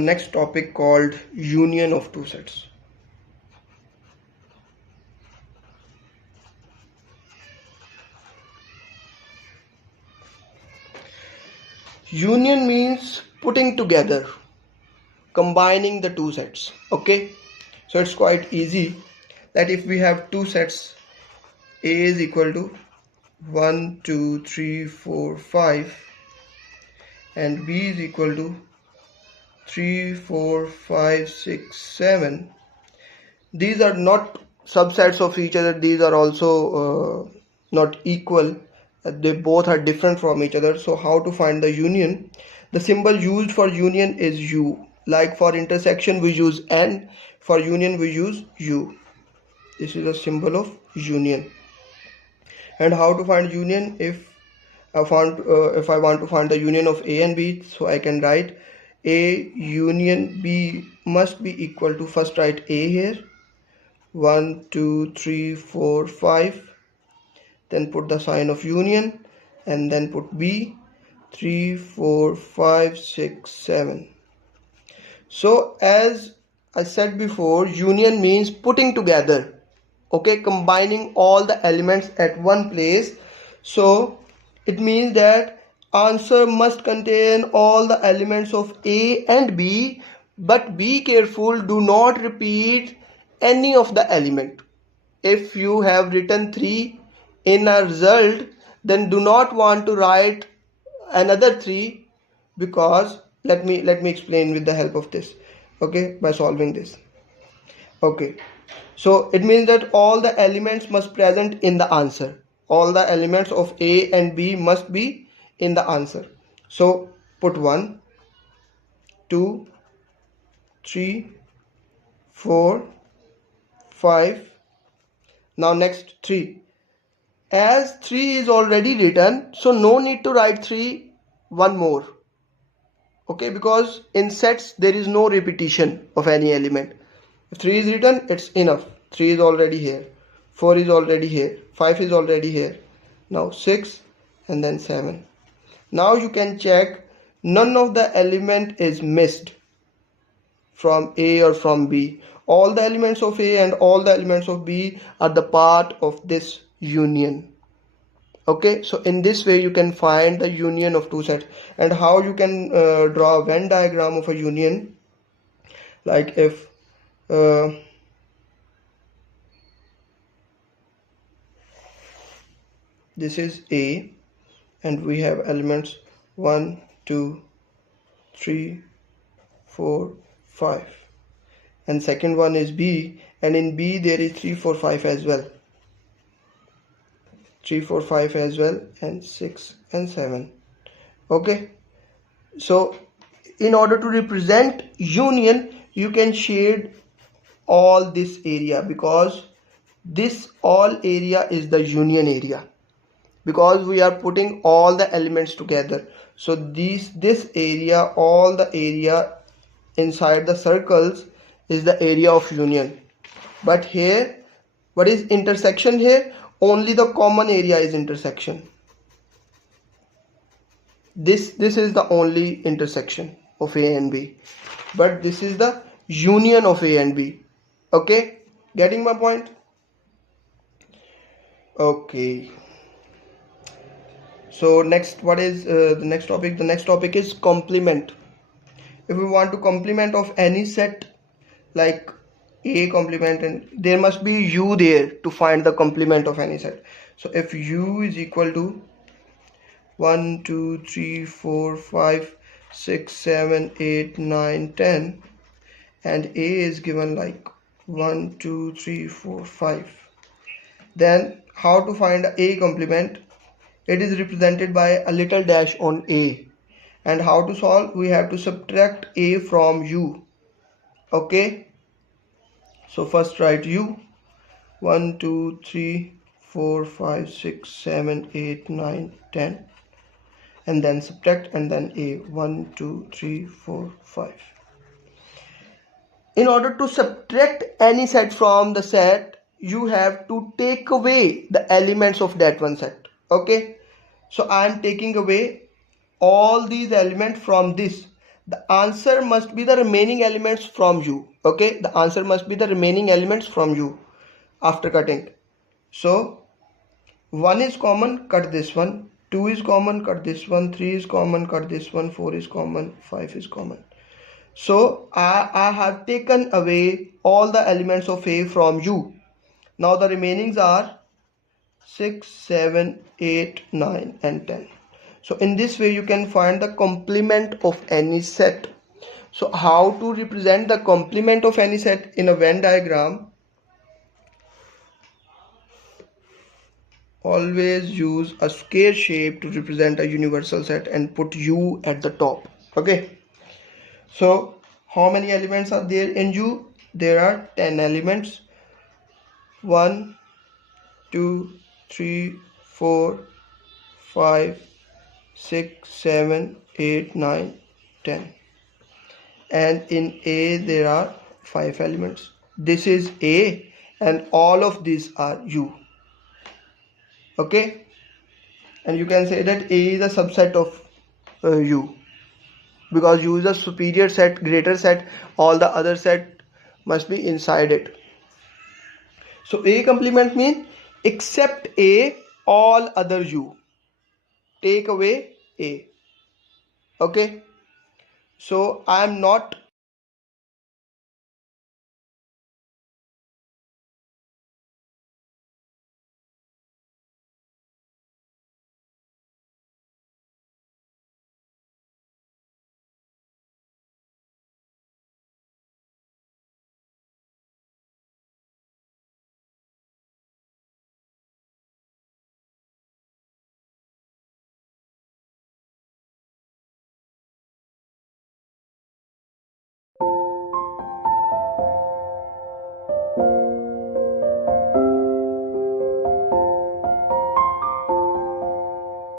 next topic called union of two sets. Union means putting together, combining the two sets. Okay, so it's quite easy that if we have two sets, A is equal to 1 2 3 4 5 and B is equal to 3 4 5 6 7. These are not subsets of each other, these are also not equal, they both are different from each other. So how to find the union? The symbol used for union is U. Like for intersection we use N, for union we use U. This is a symbol of union. And how to find union? If I want to find the union of A and B, so I can write A union B must be equal to, first write A here, 1 2 3 4 5, then put the sign of union, and then put B, 3 4 5 6 7. So as I said before, union means putting together, okay, combining all the elements at one place. So it means that answer must contain all the elements of A and B, but be careful, do not repeat any of the element. If you have written 3 in a result, then do not want to write another 3, because let me explain with the help of this, okay, by solving this. Okay, so it means that all the elements must present in the answer. All the elements of A and B must be in the answer. So put 1 2 3 4 5. Now next 3. As 3 is already written, so no need to write 3 one more, okay, because in sets there is no repetition of any element. If 3 is written, it's enough. 3 is already here, 4 is already here, 5 is already here, now 6 and then 7. Now you can check none of the element is missed from A or from B. All the elements of A and all the elements of B are the part of this union. Okay, so in this way you can find the union of two sets. And how you can draw a Venn diagram of a union, like if this is A and we have elements 1 2 3 4 5, and second one is B, and in B there is 3 4 5 as well, 3 4 5 as well, and 6 and 7. Okay, so in order to represent union you can shade all this area, because this all area is the union area, because we are putting all the elements together. So this area, all the area inside the circles is the area of union. But here, what is intersection here? Only the common area is intersection. This is the only intersection of A and B, but this is the union of A and B. Okay, getting my point? Okay, so next, what is the next topic? The next topic is complement. If we want to complement of any set, like A complement, and there must be U there to find the complement of any set. So if U is equal to 1 2 3 4 5 6 7 8 9 10 and A is given like 1 2 3 4 5, then how to find A complement? It is represented by a little dash on A. And how to solve? We have to subtract A from U. Okay, so first write U, 1 2 3 4 5 6 7 8 9 10, and then subtract, and then A, 1 2 3 4 5. In order to subtract any set from the set, you have to take away the elements of that one set. Okay, so I am taking away all these elements from this. the answer must be the remaining elements from U. Okay, the answer must be the remaining elements from U after cutting. So 1 is common, cut this one. 2 is common, cut this one. 3 is common, cut this one. 4 is common, 5 is common. So I have taken away all the elements of A from U. Now the remainings are 6, 7, 8, 9 and 10. So in this way you can find the complement of any set. So how to represent the complement of any set in a Venn diagram? Always use a square shape to represent a universal set and put U at the top. Okay. So how many elements are there in U? There are 10 elements. 1, 2, 3, 4, 5, 6, 7, 8, 9, 10. And in A there are 5 elements. This is A and all of these are U. Okay, and you can say that A is a subset of U, because U is a superior set, greater set, all the other set must be inside it. So A complement means except A, all other U. Take away A. Okay, so I am not